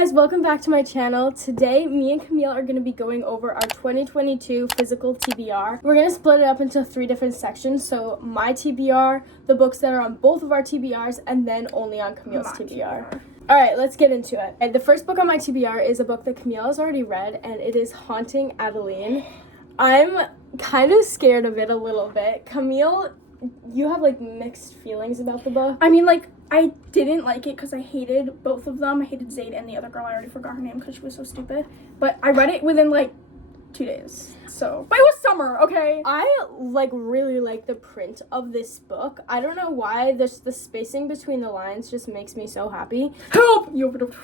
guys, welcome back to my channel. Today, me and Camille are going to be going over our 2022 physical TBR. We're going to split it up into 3 different sections. So my TBR, the books that are on both of our TBRs, and then only on Camille's TBR. All right, let's get into it. And the first book on my TBR is a book that Camille has already read, and it is Haunting Adeline. I'm kind of scared of it a little bit. Camille, you have like mixed feelings about the book. I mean, like, I didn't like it because I hated both of them. I hated Zayd and the other girl. I already forgot her name because she was so stupid. But I read it within, like, 2 days. So, but it was summer, okay? I, really like the print of this book. I don't know why. The spacing between the lines just makes me so happy. Help! You opened up.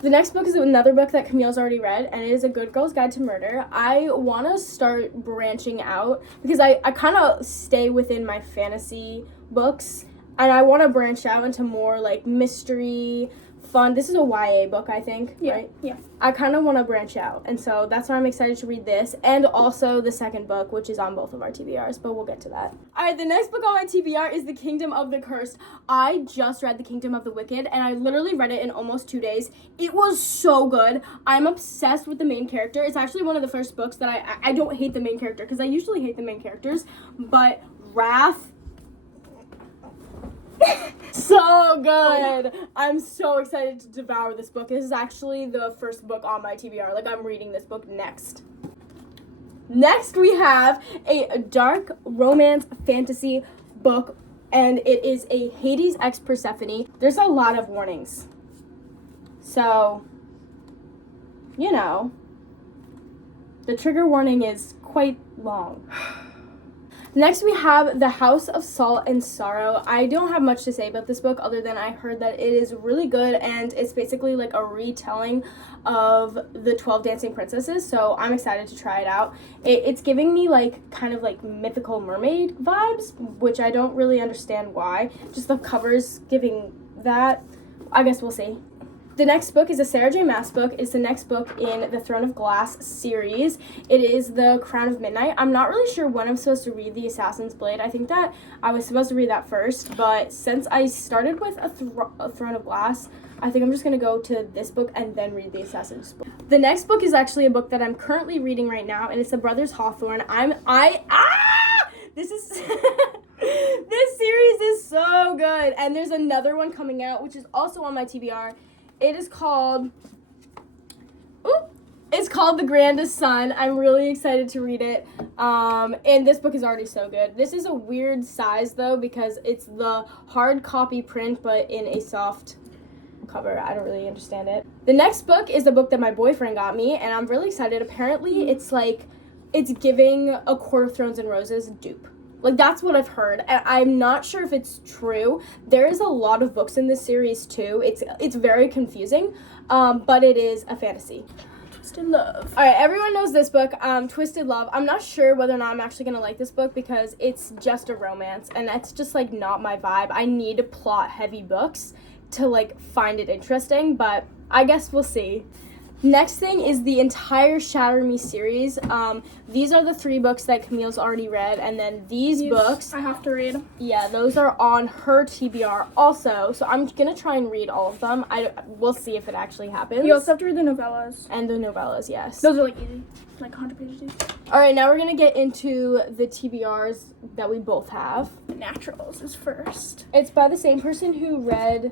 The next book is another book that Camille's already read, and it is A Good Girl's Guide to Murder. I want to start branching out because I kind of stay within my fantasy books. And I want to branch out into more, like, mystery, fun. This is a YA book, I think, right? Yeah. I kind of want to branch out. And so that's why I'm excited to read this. And also the second book, which is on both of our TBRs. But we'll get to that. All right, the next book on my TBR is The Kingdom of the Cursed. I just read The Kingdom of the Wicked, and I literally read it in almost 2 days. It was so good. I'm obsessed with the main character. It's actually one of the first books that I don't hate the main character, because I usually hate the main characters. But Wrath... so good. I'm so excited to devour this book. This is actually the first book on my TBR. Like, I'm reading this book next. Next, we have a dark romance fantasy book, and it is a Hades x Persephone. There's a lot of warnings. So, you know, the trigger warning is quite long. Next, we have The House of Salt and Sorrow. I don't have much to say about this book other than I heard that it is really good, and it's basically like a retelling of the 12 Dancing Princesses, so I'm excited to try it out. It's giving me like kind of like mythical mermaid vibes, which I don't really understand why. Just the covers giving that. I guess we'll see. The next book is a Sarah J. Maas book. It's the next book in the Throne of Glass series. It is The Crown of Midnight. I'm not really sure when I'm supposed to read The Assassin's Blade. I think that I was supposed to read that first, but since I started with a Throne of Glass, I think I'm just going to go to this book and then read The Assassin's Blade. The next book is actually a book that I'm currently reading right now, and it's the Brothers Hawthorne. This is... This series is so good, and there's another one coming out, which is also on my TBR. It is called, it's called The Grandest Son. I'm really excited to read it. And this book is already so good. This is a weird size, though, because it's the hard copy print, but in a soft cover. I don't really understand it. The next book is the book that my boyfriend got me, and I'm really excited. Apparently, it's giving A Court of Thorns and Roses dupe. Like, that's what I've heard. I'm not sure if it's true. There is a lot of books in this series, too. It's very confusing, but it is a fantasy. Twisted Love. All right, everyone knows this book, Twisted Love. I'm not sure whether or not I'm actually going to like this book because it's just a romance, and that's just, like, not my vibe. I need plot-heavy books to, like, find it interesting, but I guess we'll see. Next thing is the entire Shatter Me series. These are the 3 books that Camille's already read, and then these books I have to read. Yeah, those are on her TBR also. So I'm gonna try and read all of them. We'll see if it actually happens. You also have to read the novellas. And the novellas, yes. Those are like easy, like 100 pages each. All right, now we're gonna get into the TBRs that we both have. The Naturals is first. It's by the same person who wrote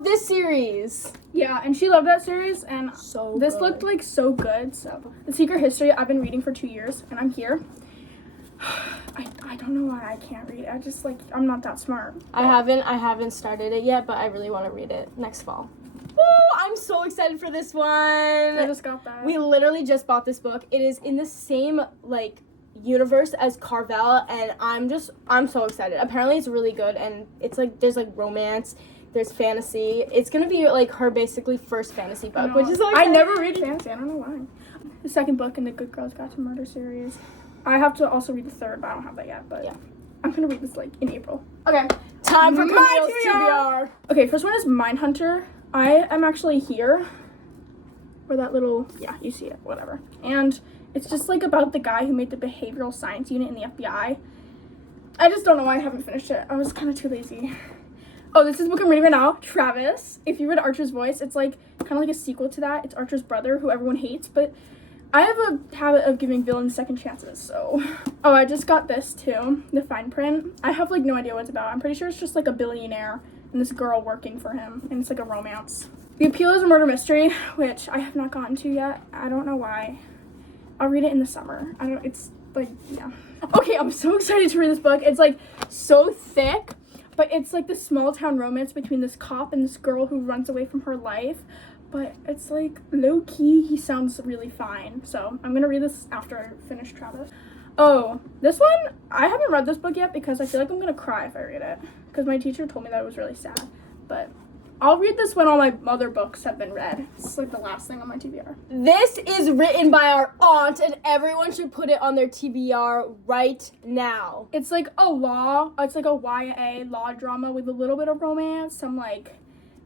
this series. Yeah, and she loved that series, and this good. looked like so good. So The Secret History I've been reading for 2 years, and I'm here. I don't know why I can't read it. I just I'm not that smart. I haven't started it yet, but I really want to read it next fall. Woo! I'm so excited for this one. I just got that. We literally just bought this book. It is in the same universe as Carvel, and I'm so excited. Apparently it's really good, and it's there's romance, there's fantasy. It's gonna be her basically first fantasy book, which is so exciting. I never read fantasy. I don't know why. The second book in the Good Girls Guide to Murder series. I have to also read the third, but I don't have that yet. But yeah, I'm gonna read this in April. Okay, time for Camille's TBR. Okay, first one is Mindhunter. I am actually here. Where that little, you see it, whatever. And it's just about the guy who made the behavioral science unit in the FBI. I just don't know why I haven't finished it. I was kind of too lazy. Oh, this is the book I'm reading right now, Travis. If you read Archer's Voice, it's like kind of like a sequel to that. It's Archer's brother, who everyone hates, but I have a habit of giving villains second chances, so. Oh, I just got this too, the fine print. I have like no idea what it's about. I'm pretty sure it's just like a billionaire and this girl working for him, and it's like a romance. The Appeal is a murder mystery, which I have not gotten to yet. I don't know why. I'll read it in the summer. It's like, yeah. Okay, I'm so excited to read this book. It's like so thick, but it's like the small town romance between this cop and this girl who runs away from her life. But it's like low key, he sounds really fine. So I'm gonna read this after I finish Travis. Oh, this one, I haven't read this book yet because I feel like I'm gonna cry if I read it. Because my teacher told me that it was really sad. But I'll read this when all my other books have been read. It's like the last thing on my TBR. This is written by our aunt, and everyone should put it on their TBR right now. It's like it's like a YA law drama with a little bit of romance, some like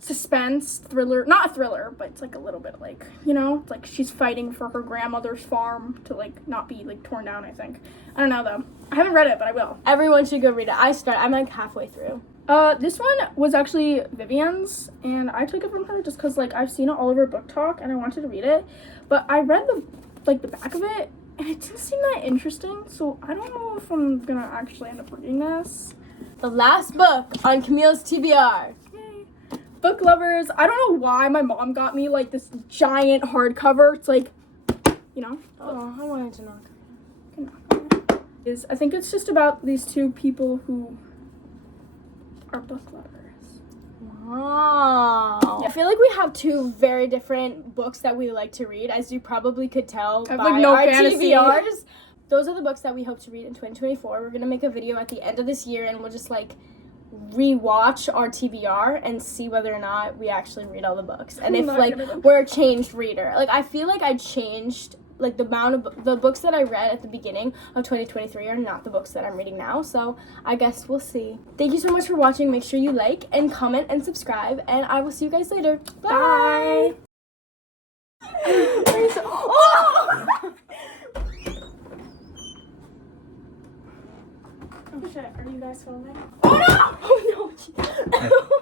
suspense, thriller, not a thriller, but it's like a little bit like, you know, like she's fighting for her grandmother's farm to like not be like torn down, I think. I don't know though. I haven't read it, but I will. Everyone should go read it. I'm like halfway through. This one was actually Vivian's, and I took it from her just because, like, I've seen it all over Book Talk, and I wanted to read it, but I read the back of it, and it didn't seem that interesting, so I don't know if I'm gonna actually end up reading this. The last book on Camille's TBR. Yay. Book lovers, I don't know why my mom got me, like, this giant hardcover. It's like, you know. Oh, I wanted to knock. I think it's just about these two people who are book lovers. Wow. I feel like we have two very different books that we like to read, as you probably could tell by like no our fantasy. TBRs. Those are the books that we hope to read in 2024. We're going to make a video at the end of this year, and we'll just like rewatch our TBR and see whether or not we actually read all the books. And if like we're a changed reader. Like I feel like I changed. Like the amount of the books that I read at the beginning of 2023 are not the books that I'm reading now, so I guess we'll see. Thank you so much for watching. Make sure you like and comment and subscribe, and I will see you guys later. Bye. Oh shit, are you guys filming? Oh no! Oh no!